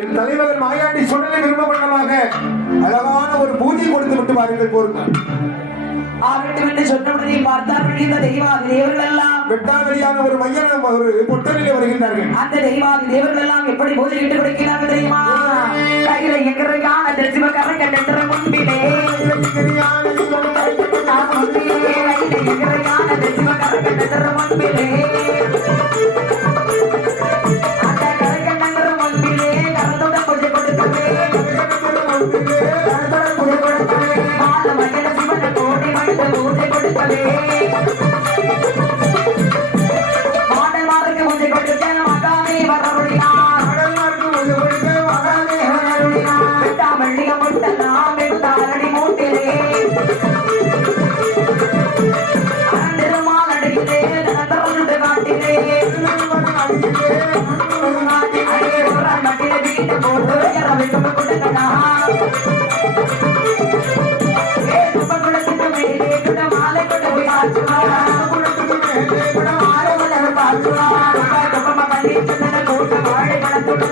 என் தலைவர் மாயாண்டி சுடலை விரும்பப்பட்டமாக அழகான ஒரு பூஜை கொடுத்து விட்டு வாருங்கள் போருங்கள். ஆகட்டும் என்று சொன்னவுடனே பார்த்தார்கள் இந்த தெய்வாதி தேவர்கள் எல்லாம் வெட்டாவெளியான ஒரு மையான ஒரு பொட்டலிலே வருகின்றார்கள். அந்த தெய்வாதி தேவர்கள் எல்லாம் எப்படி பூஜை இட்டு கொடுக்கிறார்கள் தெரியுமா? கையில எங்கரையான சிவகரங்க நின்ற முன்பிலே எங்கரையான சிவகரங்க நின்ற முன்பிலே அந்த கரங்க நின்ற முன்பிலே கரத்தோட பூஜை கொடுக்கவே கரத்தோட பூஜை கொடுக்கவே மாத மகிழ சிவன கோடி மனித பூஜை கொடுக்கவே மாடல்மாருக்கு பூஜை கொடுக்க மகாமே வரருளினார் வெட்டாமல்லிக முட்டலாம் வெட்டாரடி மூட்டிலே அனந்திருமால் அடியிலே நந்தருண்டு காட்டிலே மட்டிலே வீட்டு போட்டு இரவிட்டு கொடுக்கணா குடத்துக்கு மேலே குட மாலை கொண்டு போய் குடத்துக்கு மேலே குட மாலை கொண்டு பார்த்துவார் பண்ணி சந்தன கூட்ட வாழை பழத்துடு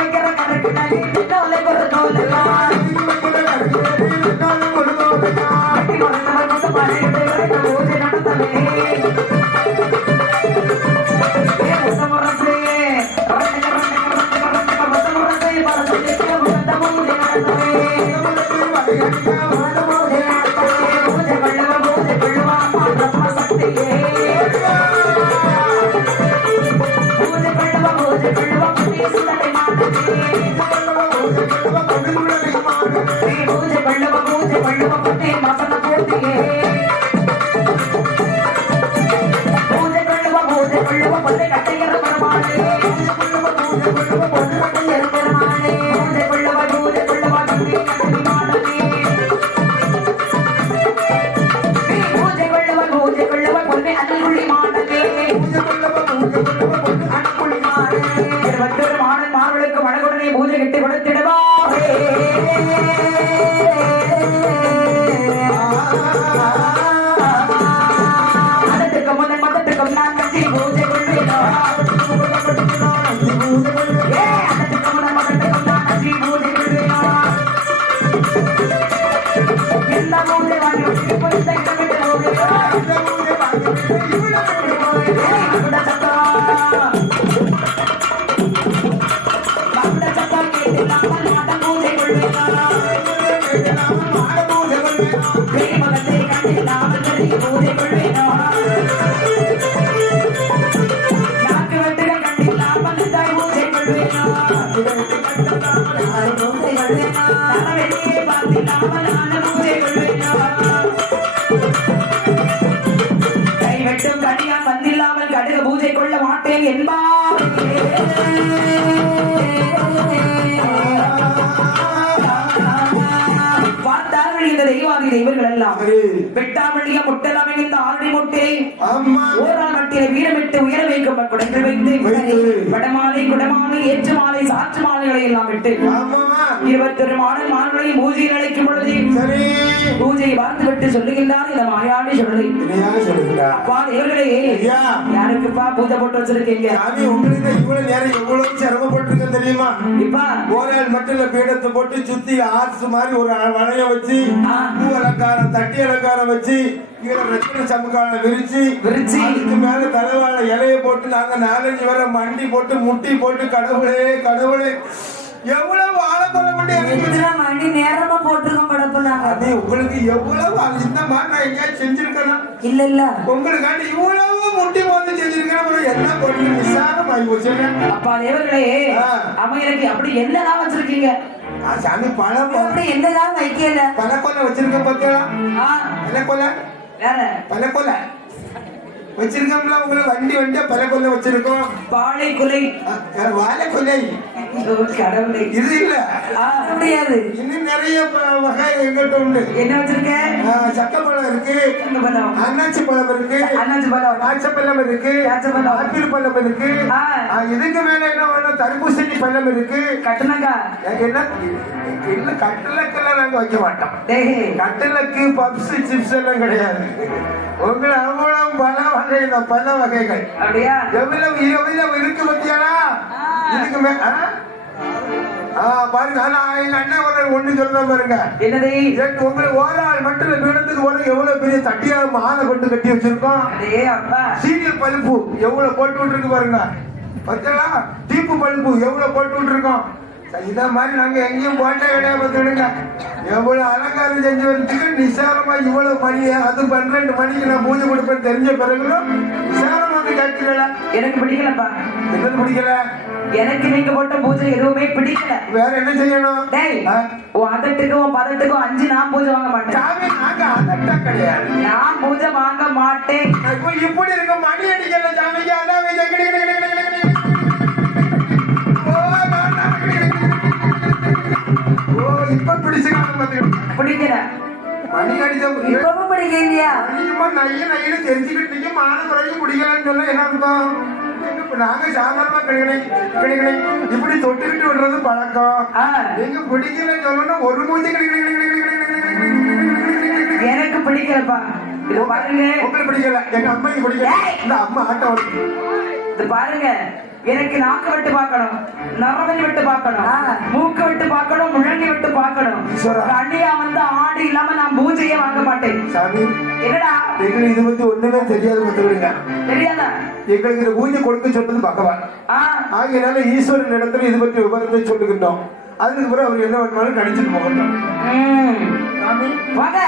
வைக்கிற கணக்கு நடி தோலை ஒரு தோலைதான் பூஜை நடத்தவே பூஜை கட்டி கொடுத்திடவா மதத்துக்கும் முதல் மதத்துக்கும் நான் கட்சி பூஜை கொள்வேனா அதத்துக்கும் முதல் மதத்துக்கும் நான் கட்சி பூஜை கொள்வேனா எந்த பூஜை வாங்கி கொடுத்த இடமிட்டு கைவெட்டும் கனியா வந்தில்லாமல் கடுகு பூஜை கொள்ள மாட்டேன் என்பார் பார்த்தார்கள் இந்த தெய்வாதி தெய்வர்கள் எல்லாம் வெட்டாமல்லிக முட்டெல்லாம் இந்த ஆரடி முட்டை ஓரால் மட்டிலே வீரமிட்டு உயர வைக்கும் குடங்கள் வைத்து வடமாலை குடமாலை ஏற்று மாலை சாற்று மாலைகளை எல்லாம் விட்டு 21 மாடல் மான்களை பூஜையில் அழைக்கும் பொழுது பூஜையை பார்த்து விட்டு சொல்லுகின்றார் இந்த மாயாண்டி சொல்லி அப்பா தேவர்களே யாருக்குப்பா பூஜை போட்டு வச்சிருக்கீங்க உங்களுக்கு இவ்வளவு நேரம் எவ்வளவு சிரமப்பட்டிருக்க தெரியுமா? இப்பா ஓரால் மட்டும் பீடத்தை போட்டு சுத்தி ஆர்ஸ் மாதிரி ஒரு வளைய வச்சு பூ அலங்காரம் தட்டி அலங்காரம் வச்சு சமுக்கால விரிச்சு அதுக்கு மேல தலைவாழ இலைய போட்டு நாங்க 4-5 வரை மண்டி போட்டு முட்டி போட்டு கடவுளே கடவுளே எவ்வளவு ஆழப்பட மணி நேரமா போட்டுருக்கோம் படப்புனா அது உங்களுக்கு எவ்வளவு இந்த மாதிரி நான் எங்கேயாவது செஞ்சிருக்கேன் இல்ல இல்ல உங்களுக்காண்டி இவ்வளவு முட்டி போட்டு செஞ்சிருக்கேன் என்ன பண்ணி விசாரம் ஆகி வச்சிருக்கேன். அப்பா தேவர்களே அமையருக்கு அப்படி என்னதான் வச்சிருக்கீங்க? சாமி பழம் அப்படி என்னதான் வைக்கல பழக்கொலை வச்சிருக்க பார்த்தா பழக்கொலை வேற பழக்கொலை வச்சிருக்கோம்ல உங்களுக்கு வண்டியா பழக்கொலை வச்சிருக்கோம் பாலை கொலை வாழைக்கொலை கடவுளை இது இல்ல முடியாது இன்னும் நிறைய வகை எங்கிட்ட உண்டு. என்ன வச்சிருக்க? சக்கப்பழம் இருக்கு, அன்னாச்சி பழம் இருக்கு, திராட்சை பழம் இருக்கு, ஆப்பிள் பழம் இருக்கு. இதுக்கு மேல என்ன வேணும்? தர்பூசணி பழம் இருக்கு. கட்டுனக்கா என்ன இல்ல கட்டுலக்கெல்லாம் நாங்க வைக்க மாட்டோம். கட்டுலக்கு பப்ஸ் சிப்ஸ் எல்லாம் கிடையாது. உங்களை அவ்வளவு பல வகை பல வகைகள் அப்படியா? எவ்வளவு எவ்வளவு இருக்கு இதுக்கு பாருங்க ஆனா எங்க அண்ணன் ஒண்ணு சொல்றேன் பாருங்க. என்னது? உங்களுக்கு ஓராள் மட்டும் பீடத்துக்கு போற எவ்வளவு பெரிய தட்டியா மாலை கொண்டு கட்டி வச்சிருக்கோம். சீரியல் பல்பு எவ்வளவு போட்டு விட்டுருக்கு பாருங்க. பார்த்தா தீப்பு பல்பு எவ்வளவு போட்டு விட்டுருக்கோம். இத மாதிரி நாங்க எங்கேயும் போட்டே கிடையாது. பார்த்துடுங்க எவ்வளவு அலங்காரம் செஞ்சு வச்சுட்டு நிசாரமா இவ்வளவு மணி அது 12 மணிக்கு நான் பூஜை கொடுப்பேன் தெரிஞ்ச பிறகுலும் நிசாரம் வந்து கேட்கல. எனக்கு பிடிக்கலப்பா. என்னது பிடிக்கல? எனக்கு நீங்க போட்ட பூஜை எதுவுமே பிடிக்கல. வேற என்ன செய்யணும்? உன் அதட்டுக்கும் உன் பதட்டுக்கும் 5 நான் பூஜை வாங்க மாட்டேன். நாங்க அதட்டா கிடையாது. நான் பூஜை வாங்க மாட்டேன். இப்படி இருக்க மணி அடிக்கல சாமிக்கு. அதான் இப்ப பிடிக்கல மணி அடிச்ச இப்பவும் பிடிக்கலையா? நையில தெரிஞ்சுக்கிட்டு மானவரையும் பிடிக்கலன்னு சொல்ல என்ன அர்த்தம்? நாங்க சாதாரணமா கிடைக்கலை இப்படி தொட்டுக்கிட்டு விடுறது பழக்கம். நீங்க பிடிக்கலன்னு சொல்லணும். ஒரு மூஞ்சி எனக்கு பிடிக்கலப்பா. இது பாருங்க. உங்களுக்கு பிடிக்கல, எங்க அம்மாக்கு பிடிக்கல. இந்த அம்மா ஆட்டம் இது பாருங்க. எனக்கு நாக்கு விட்டு பார்க்கணும், நரவலி விட்டு பார்க்கணும், மூக்கு விட்டு பார்க்கணும், முழங்கி விட்டு பார்க்கணும். கண்ணியா வந்து ஆடு இல்லாம நான் பூஜையே வாங்க மாட்டேன். சாமி என்னடா எங்களுக்கு இது பத்தி ஒண்ணுமே தெரியாது. தெரியாதா? எங்களுக்கு இந்த பூஜை கொடுக்க சொன்னது பகவான். ஆகையினால ஈஸ்வரன் இடத்துல இது பற்றி விவரத்தை சொல்லுகின்றோம். அதுக்கு பிறகு அவர் என்ன வேணுமாலும் நினைச்சிட்டு போகட்டும். சாமி வாங்க.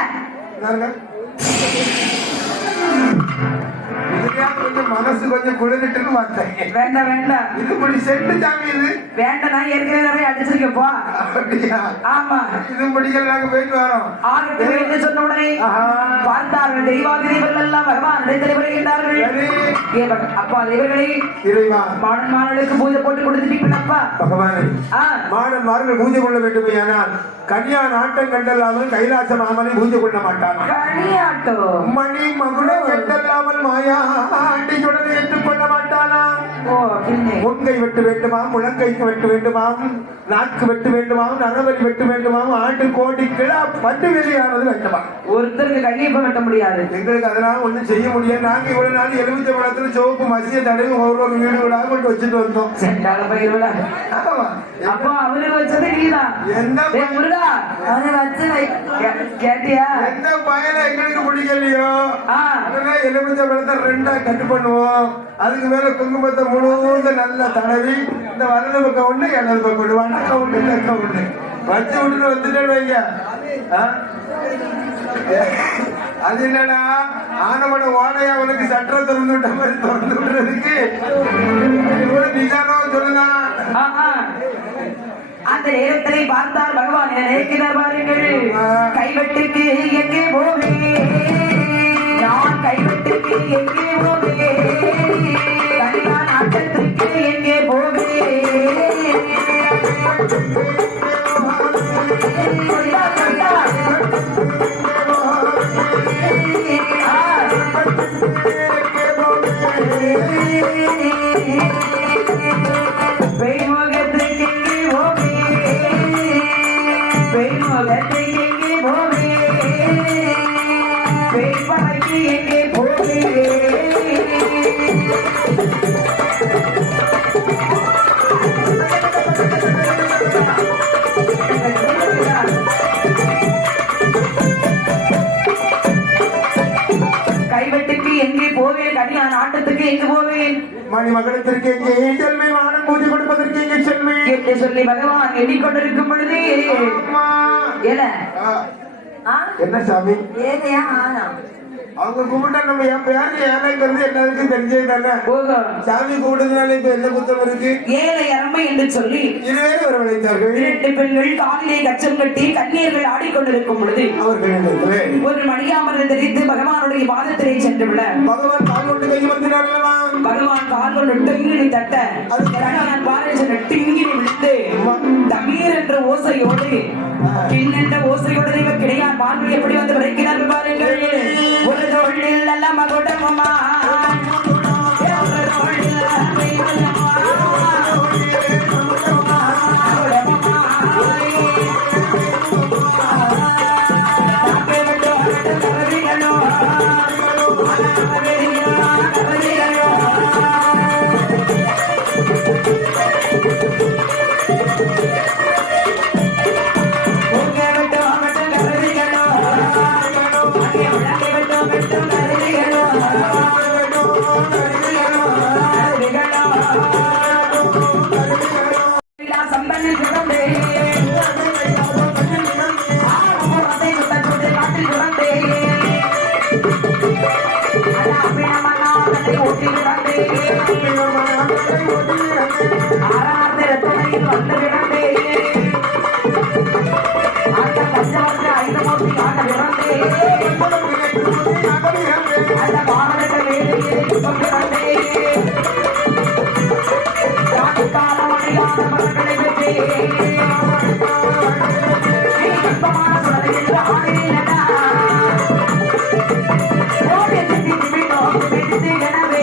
கொஞ்சம் மனசு கொஞ்சம் குளிர்ந்துட்டு பார்த்தேன். வேண்டாம் வேண்டாம். இது இப்படி செட்டு சாமி. இது வேண்டாம். நான் ஏற்கனவே நிறைய அடிச்சிருக்கப்பா. அப்படியா? ஆமா. இது பிடிக்கல. நாங்க போயிட்டு வரோம். ஆகவே சொன்ன உடனே பார்த்தார்கள் தெய்வாதி தெய்வங்கள் எல்லாம் பகவான் நினைத்து வருகின்றார்கள். அப்பா தேவர்களே, இறைவா மாடன் மாடலுக்கு பூஜை போட்டு கொடுத்துட்டீங்களப்பா. பகவானே, மாடன் மார்கள் பூஜை கொள்ள வேண்டும். ஆனால் கன்னியா நாட்டம் கண்டல்லாமல் கைலாச மாமனை பூஜை கொள்ள மாட்டான். கனியாட்டம் மணி மகுட வெட்டல்லாமல் மாயா ஆண்டியுடன் ஏற்றுக்கொள்ள மாட்டானா? முன்கை வெட்டு வேண்டுமாம், முழங்கைக்கு வெட்டு வேண்டுமாம், நாக்கு வெட்டு வேண்டுமாம், நரவலி வெட்டு வேண்டுமாம், ஆண்டு கோடி கிடா பட்டு வெளியானது வேண்டுமா? ஒருத்தருக்கு கையப்ப வெட்ட முடியாது. எங்களுக்கு அதெல்லாம் ஒண்ணும் செய்ய முடியாது. நாங்க இவ்வளவு நாள் எலுமிச்சை பழத்துல சிவப்பு மசிய தடவை ஒரு வீடு வீடாக கொண்டு வச்சுட்டு வந்தோம். அப்போ அவருக்கு வச்சது நீதான். எந்த அவனை வச்சு கேட்டியா? எந்த பயல எங்களுக்கு பிடிக்கலையோ அதெல்லாம் எலுமிச்சை பழத்தை 2ஆ கட்டு பண்ணுவோம். அதுக்கு மேல குங்குமத்தை முழுவதும் நல்லா தடவி இந்த வலது பக்கம் ஒண்ணு இடது பக்கம் ஒண்ணு வணக்கம் ஒண்ணு தெக்க ஒண்ணு வச்சு விட்டுட்டு வந்துட்டே வைங்க. அது என்னடா ஆனவட ஓடையா உனக்கு சட்டை திறந்து விட்ட மாதிரி திறந்து விடுறதுக்கு நிஜானோ சொல்லுங்க. அந்த நேரத்திலே பார்த்தார் பகவான் நினைக்கிறார் பாருங்கள். கைவெட்டுக்கு எங்கே போவே, நான் கைவெட்டுக்கு எங்கே போவே, கல்யாண ஆட்டத்திற்கு எங்கே போவே, கைவெட்டுக்கு எங்கே போவேன், கல்யாண ஆட்டத்துக்கு எங்கு போவேன், மணி மகளத்திற்கு எங்கே செல்வேன், வானம் பூஜை கொடுப்பதற்கு எங்கே செல்வேன் என்று சொல்லி பகவான் எண்ணிக்கொண்டிருக்கும் பொழுது என்ன சாமி அவங்க கும்பிட்டா நம்ம என் பேரு ஏழைங்கிறது எல்லாருக்கும் தெரிஞ்சது தானே. சாமி கூடுதனால இப்ப என்ன குத்தம் இருக்கு? ஏழை அருமை என்று சொல்லி இருவேறு வரவழைத்தார்கள். 2 பெண்கள் காலிலே கச்சம் கட்டி கண்ணீர்கள் ஆடிக்கொண்டிருக்கும் பொழுது அவர்கள் ஒரு மணியாமரை தெரிந்து பகவானுடைய பாதத்திலே சென்று விட பகவான் கால் கொண்டு கை வந்தினார்களா? பகவான் கால் கொண்டு டிங்கினி தட்ட அது பாரேசன் டிங்கினி விழுந்து தமீர் என்ற ஓசையோடு கிண்ணென்ற ஓசையோடு இவர் கிடையாது மார்பு எப்படி வந்து விளைக்கிறார்கள் பாருங்கள். ஒரு தொழில் நல்ல மகுடமமா கற்பமான சுடலை என்று ஆடினடா ஓடி திட்டி நோக்கு வெடித்து எனவே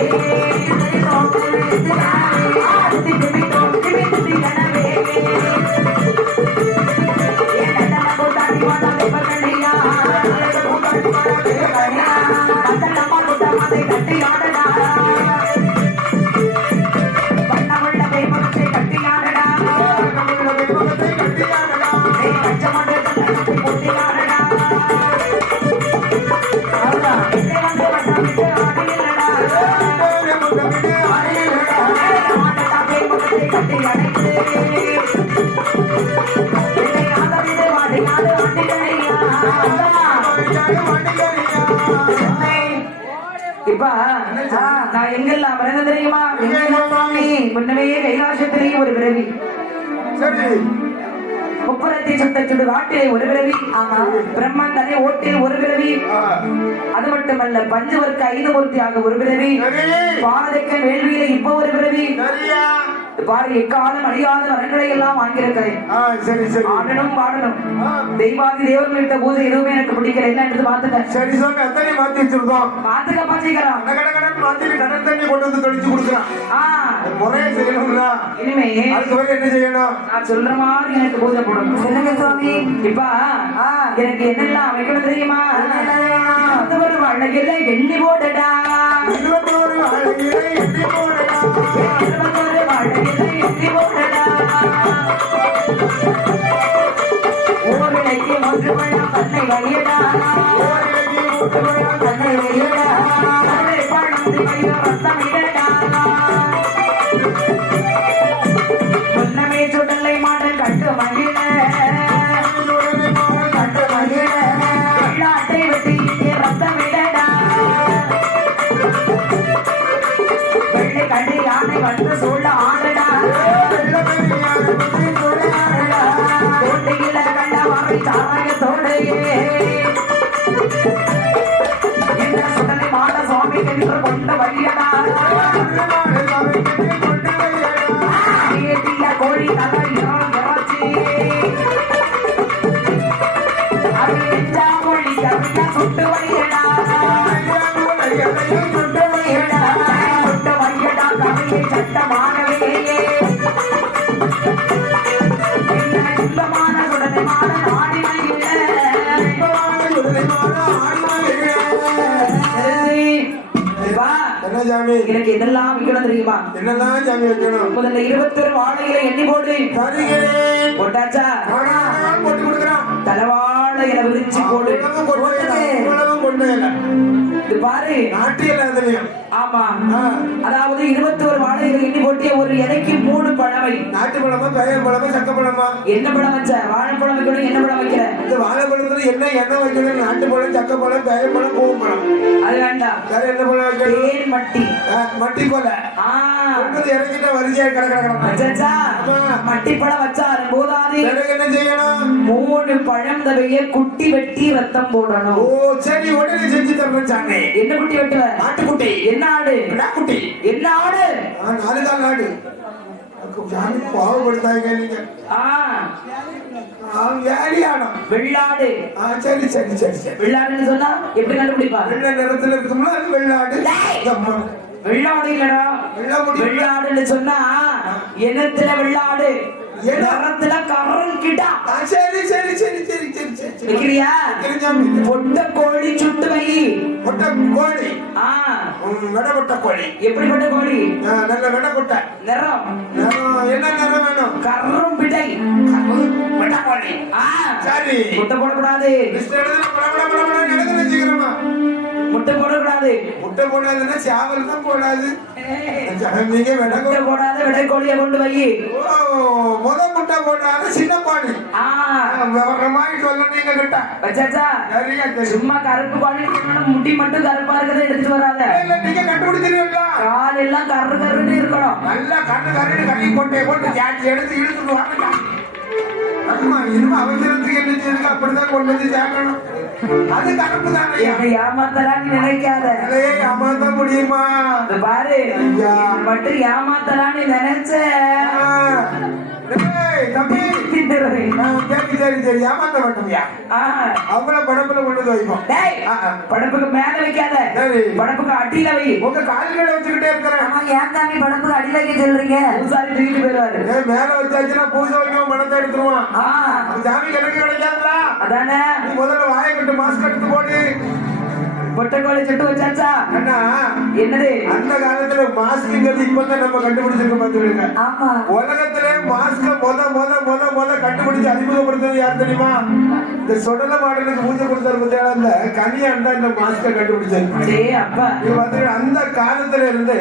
இப்ப நான் எங்கெல்லாம் மறந்து தெரியுமா? எங்கெல்லாம் சுவாமி முன்னமே கைலாசத்திலேயே ஒரு பிறவி, முப்புறத்தை சுட்ட சுடு காட்டிலே ஒரு பிறவி, பிரம்மன் தலை ஓட்டில் ஒரு பிறவி, அது மட்டுமல்ல பஞ்சவர்க்க 5 மூர்த்தியாக ஒரு பிறவி, பாரதிக்க வேள்வியில இப்ப ஒரு பிறவி, பாரு எக்காலம் அழியாத வரங்களை எல்லாம் வாங்கியிருக்கிறேன். ஆடணும் பாடணும், தெய்வாதி தேவன் விட்ட போது எதுவுமே எனக்கு பிடிக்கல. என்ன எடுத்து மாத்துக்க. சரி சாமி, அத்தனை மாத்தி வச்சிருக்கோம். மாத்துக்க பாத்திக்கலாம். மாத்தி கடல் தண்ணி கொண்டு வந்து தொளிச்சு கொடுக்குறான். முறையே செய்யணும்ல. இனிமே அதுக்கு வேற என்ன செய்யணும்? நான் சொல்ற மாதிரி எனக்கு பூஜை போடணும். சொல்லுங்க சுவாமி. இப்ப எனக்கு என்னெல்லாம் வைக்கணும் தெரியுமா? ஒரு வாழ்க்கையில எண்ணி போடடா, ஒரு வாழ்க்கையில எண்ணி போடடா, ஒரு வாழ்க்கையில எண்ணி போடடா, ஓரிழைக்கு 1 பழம் பண்ணை வையடா, ஓரிழைக்கு 1 பழம் பண்ணை வையடா, பழம் வைய ரத்தமிடடா, முன்னமே சுடலை மாடல் கட்டு மகிழ கட்டு மகிழ வெள்ளாட்டை வெட்டி இங்கே ரத்தமிடடா, வெள்ளை கண்டு யானை வந்து சூழ ஆடடா, கோட்டையில கண்ட வாரை சாராயத்தோடையே என்ற சுடலை மாட சுவாமி என்று கொண்ட வையடா, கோழி தலை இறச்சி அது நெஞ்சா மொழி கவியா சுட்டு வையடா, சுட்டு வையடா, சுட்டு வையடா கவியை சட்டமாகவே என்ன இன்பமான சுடலை மாட ஆடி என்ன சாமி? எனக்கு இதெல்லாம் வைக்கணும் தெரியுமா? என்னெல்லாம் சாமி வைக்கணும்? முதல்ல 21 வாழையில எண்ணி போடு. போட்டாச்சா? போட்டு கொடுக்குறான். தலைவாழை இலை விரிச்சு போடு. இது பாரு, நாட்டியம். ஆமா, அதாவது 21 வாழையில எண்ணி போட்டு ஒரு இலைக்கு 3 பழமை. நாட்டு பழமா, பெரிய பழமா, சக்க பழமா? என்ன பழம் வச்ச? வாழைப்பழம் வைக்கணும். என்ன பழம் வைக்கிற? இந்த வாழைப்பழத்துல என்ன எண்ணெய் வைக்கணும்? நாட்டு பழம், சக்க பழம், பெரிய பழம், பூவும் பழம். அது வேண்டாம். வேற என்ன பழம் வைக்கணும்? தேன் மட்டி. மட்டி போல இறங்கிட்ட வரிசையா கிடக்கிற மட்டி பழம் வச்சா போதாது. என்ன செய்யணும்? 3 பழம் தவைய குட்டி வெட்டி ரத்தம் போடணும். ஓ சரி, உடனே செஞ்சு தரேன் சாமி. என்ன குட்டி வெட்டுவ? நாட்டுக்குட்டி. என்ன ஆடு? குட்டி. என்ன ஆடு? 4 கால் ஆடு. சாமி பாவப்படுத்தாங்க நீங்க. வேலியாடம். வெள்ளாடு. சரி சரி சரி சரி. வெள்ளாடுன்னு சொன்னா எப்படி கண்டுபிடிப்பா? வெள்ளை நிறத்துல இருக்கும்ல, அது வெள்ளாடு. வெள்ளாடு இல்லடா, வெள்ளாடுன்னு சொன்னா இனத்துல வெள்ளாடு, நிறத்துல கரல் கிட்டா. சரி சரி சரி சரி சரி சரி. வைக்கிறியா? பொட்ட கோழி சுட்டு வை. பொட்ட கோழி. வெடப்பட்ட கோழி. எப்படிப்பட்ட கோழி? நல்ல வெடப்பட்ட. நிறம் என்ன நிறம் வேணும்? கரும் பிடை. வெட கோழி. சரி. முட்டை போடக்கூடாது. முட்டை போடக்கூடாது. முட்டை போடாதுன்னா சேவல் தான் போடாது. முட்டை போடாத விடைக்கோழியை கொண்டு வை. முத முட்டை போடாத சின்ன கோழி. மாதிரி சொல்லணும் கிட்ட வச்சாச்சா? சும்மா கருப்பு கோழி முட்டி மட்டும் கருப்பா இருக்கிறத எடுத்துட்டு வராத. நீங்க கண்டுபிடிச்சிருவீங்களா? கால் எல்லாம் கரு கருன்னு இருக்கணும். நல்லா கண்ணு கறி கொண்டே போட்டு ஜாட்சி எடுத்து இழுத்துட்டு வாங்க. இனிமே அவசரத்துக்கு என்ன செய்யுங்க, அப்படிதான் கொண்டு வந்து சேர்க்கணும். அது கருப்பு தானே. ஏமாத்தலான்னு நினைக்காத. ஏமாத்த முடியுமா? பாரு, மட்டும் ஏமாத்தலான்னு நினைச்ச தம்பி திண்டுறேன். சரி ஏமாத்த மாட்டோம்யா. அவங்கள படப்புல கொண்டு வந்து வைப்போம். டேய், படப்புக்கு மேல வைக்காத, சரி. படப்புக்கு அடியில வை. உங்க கால்களை வச்சுக்கிட்டே இருக்கிறேன். ஆமா, ஏன் சாமி படப்புக்கு அடியில வைக்க சொல்றீங்க? பூசாரி தூக்கிட்டு போயிடுவாரு. மேல வச்சாச்சுன்னா பூஜை வைக்கும் பணத்தை எடுத்துருவான். சாமி கிழக்கு கிடைக்காதுடா. அதானே, நீ முதல்ல வாயை கட்டு மாஸ்க் எடுத்து போடு. பொட்டக்கோழி சுட்டு வச்சாச்சா? அண்ணா என்னது? அந்த காலத்துல மாஸ்க்ங்கிறது இப்பதான் நம்ம கண்டுபிடிச்சிருக்க பாத்துருங்க. ஆமா, உலகத்திலே மாஸ்க முத கண்டுபிடிச்சு அறிமுகப்படுத்துறது யார் தெரியுமா? இந்த சொடல மாடலுக்கு பூஜை கொடுத்தாரு பத்தியா, அந்த கனியான் தான் இந்த மாஸ்க கண்டுபிடிச்சாரு. டேய் அப்பா, இது வந்து அந்த காலத்துல இருந்து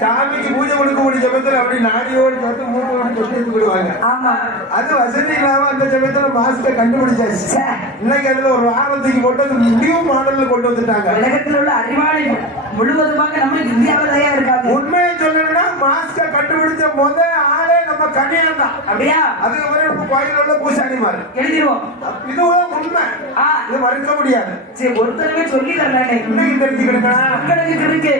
சாமிக்கு பூஜை கொடுக்கக்கூடிய சமயத்துல அப்படி நாடியோடு தொட்டு மூட்டை தொட்டு எடுத்துக்கிடுவாங்க. ஆமா. அது வசதி இல்லாம அந்த சமயத்துல மாஸ்க கண்டுபிடிச்சாச்சு. இன்னைக்கு அதுல ஒரு வாரத்துக்கு போட்டு அது நியூ மாடல்ல கொண்டு வந்துட்டாங்க. உலகத்தில் உள்ள அறிவாளி முழுவதுமாக நம்ம இந்தியாவிலேயே இருக்காங்க. உண்மையை சொல்லணும்னா மாஸ்க கண்டுபிடிச்ச ஆளே நம்ம கனியான் தான். அப்படியா? அதுக்கு பிறகு நம்ம கோயில் உள்ள பூசாரி மாதிரி எழுதிருவோம். இதுவும் உண்மை. இது மறுக்க முடியாது. சரி, ஒருத்தருமே சொல்லி தரல. இன்னைக்கு தெரிஞ்சுக்கிடுங்க. உங்களுக்கு இருக்கு.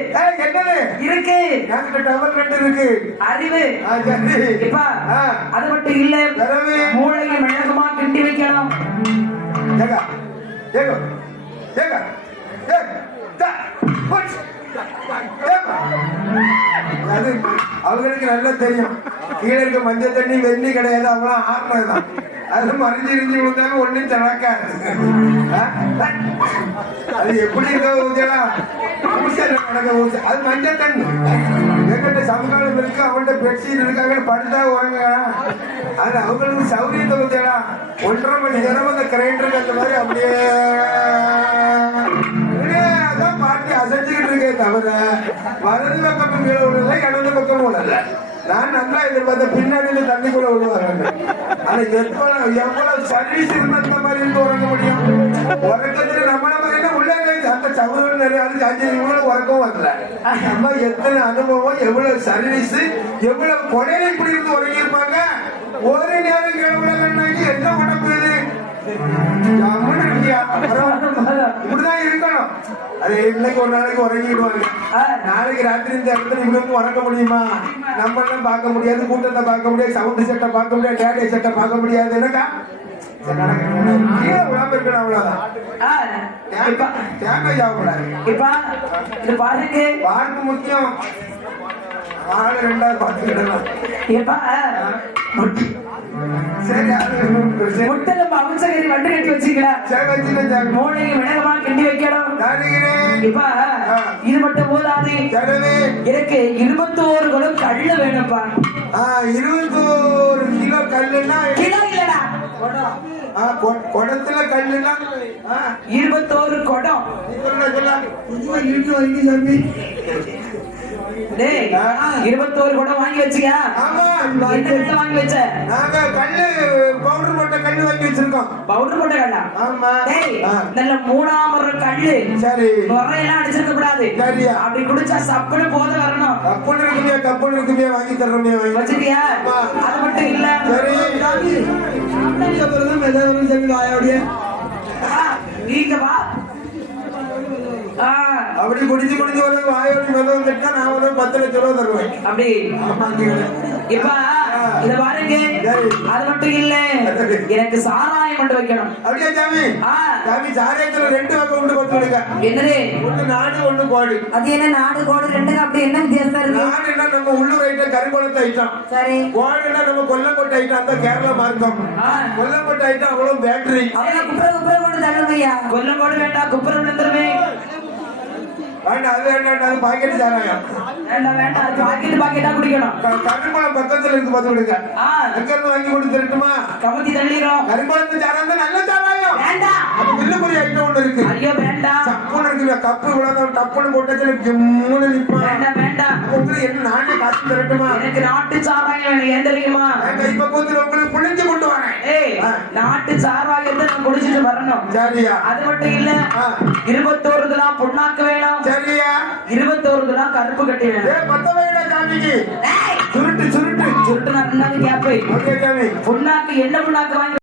என்னது இருக்கு? என்கிட்ட டவர் ரெண்டு இருக்கு. அறிவு. சரி. இப்ப அது மட்டும் இல்ல, பிறகு மூளையை மிளகுமா கிண்டி வைக்கணும். ஏகா ஏகோ ஏகா அது அவங்களுக்கு நல்லா தெரியும். கீழே இருக்க மஞ்சள் தண்ணி வெண்ணி கிடையாது, அவங்களாம் ஆத்மதான். அது மறைஞ்சு இருந்து விழுந்தாலும் ஒன்னும் தனக்காது. அது எப்படி இருக்க அது மஞ்சள் தண்ணி. என்கிட்ட சமகாலம் இருக்கு, அவன்கிட்ட பெட்ஷீட் இருக்காங்க, படுத்தா உறங்க. அது அவங்களுக்கு சௌரியத்தை ஊத்தியடா. 1.5 மணி நேரம் அந்த கிரைண்டருக்கு அந்த மாதிரி அப்படியே அதான் பாட்டி அசைச்சுக்கிட்டு இருக்கே தவிர வலது பக்கம் கீழே விடல, இடது பக்கம் விடல. நான் நல்லா எதிர்பார்த்த பின்னாடியில தண்ணிக்குள்ள விடுவாங்க. ஆனா எவ்வளவு சர்வீஸ் இருந்தா இந்த மாதிரி இருந்து உறங்க முடியும்? உறக்கத்துல நம்மள மாதிரி உள்ள அந்த சவுறு நிறைய ஆச்சு இவ்வளவு உறக்கம் வரல. நம்ம எத்தனை அனுபவம், எவ்வளவு சர்வீஸ், எவ்வளவு கொடையில இப்படி இருந்து உறங்கியிருப்பாங்க. ஒரு நேரம் கேள்வி என்ன உடம்பு இது இப்படிதான் இருக்கணும். அது இன்னைக்கு ஒரு நாளைக்கு உறங்கிடுவாங்க, நாளைக்கு ராத்திரி இந்த இடத்துல இவங்களுக்கு உறங்க முடியுமா? நம்ம எல்லாம் பார்க்க முடியாது, கூட்டத்தை பார்க்க முடியாது, சவுண்ட் செட்டை பார்க்க முடியாது, டேட்டை செட்டை பார்க்க முடியாது. என்னக்கா இருக்கணும், அவ்வளவுதான். டேமேஜ் ஆகக்கூடாது. பார்ப்பு முக்கியம். ஆளு 2வது பார்த்துக்கிடலாம். சரி, முட்டலும் அம்சகரி வண்டு கட்டி வச்சுக்கலாம். மூளையை மிளகமா கிண்டி வைக்கணும். இப்ப இது மட்டும் போதாது, எனக்கு 21 குடம் கல்லு வேணும்ப்பா. 21 கிலோ கல்லுன்னா கிலோ இல்லடா, குடத்துல கல்லுன்னா 21 குடம். டேய், 21 குடம் வாங்கி வச்சுக்க. என்ன வாங்கி வச்ச? நாங்க கல்லு பவுடர் போட்ட கல்லு வாங்கி வச்சிருக்கோம். பவுடர் போட்ட கல்லா? ஆமா. டேய், நல்ல 3ஆம் கல்லு. சரி. நுரையெல்லாம் அடிச்சிருக்க கூடாது. சரியா? அப்படி குடிச்சா சப்புன்னு போத வரணும். கப்புன்னு இருக்குமே வாங்கி தர்றோமே. வாங்கி வச்சுக்கியா? அது மட்டும் இல்ல. சரி. நீங்க வா. அப்படி குடிச்சு ஒரு வாயோடி மதம் வந்துட்டா நான் ஒரு 10 லட்சம் ரூபாய் தருவேன். அப்படி இப்ப இத பாருங்க. அது மட்டும் இல்ல, எனக்கு சாராயம் கொண்டு வைக்கணும். அப்படியே சாமி? சாமி சாராயத்துல 2 வகை உண்டு கொடுத்துடுங்க. என்னது? ஒண்ணு நாடு, ஒண்ணு கோழி. அது என்ன நாடு கோடு 2 அப்படி என்ன வித்தியாசம் இருக்கு? நாடுன்னா நம்ம உள்ளூர் ஐட்டம், கருங்குளத்து ஐட்டம். சரி. கோழின்னா நம்ம கொல்லக்கோட்டை ஐட்டம், அந்த கேரளா மார்க்கம். கொல்லக்கோட்டை ஐட்டம் அவ்வளவு பேட்டரி. அதெல்லாம் குப்புற கொண்டு தள்ளுவையா? கொல்லங்கோடு வேண்டாம், குப்புறம் விழுந்துருமே. வேண்டாம், அது வேண்டாம், அது பாக்கெட் சாராயம். வேண்டாம், அது பாக்கெட்டா குடிக்கணும். கருங்குளம் பக்கத்துல இருக்கு, பார்த்து விடுங்க. அங்க இருந்து வாங்கி கொடுத்துருட்டுமா? கமுத்தி தள்ளிடும். கருங்குளத்து சாராயம் தான் நல்ல சாராயம். வேண்டாம், அது வில்லுபுரி ஐட்டம் ஒண்ணு இருக்கு. ஐயோ வேண்டாம். சப்புன்னு இருக்கு, கப்பு இவ்வளவு டப்புன்னு போட்டதுல ஜம்முன்னு நிப்பா. வேண்டாம். உங்களுக்கு என்ன நானே காசு தரட்டுமா? எனக்கு நாட்டு சாராயம் வேணும். ஏன் தெரியுமா? இப்ப கூத்துல உங்களுக்கு புளிஞ்சு கொண்டு வரேன். நாட்டு சாராயத்தை நான் குடிச்சிட்டு வரணும். சரியா? அது மட்டும் இல்ல, 21 கிராம் புண்ணாக்கு வேணும். சரியா? 21 கிராம் கருப்பு கட்டி வேணும். 10 வயடா சாமிக்கு. சுருட்டு நான் கேப்பேன். ஓகே சாமி. புண்ணாக்கு என்ன புண்ணாக்கு வாங்கி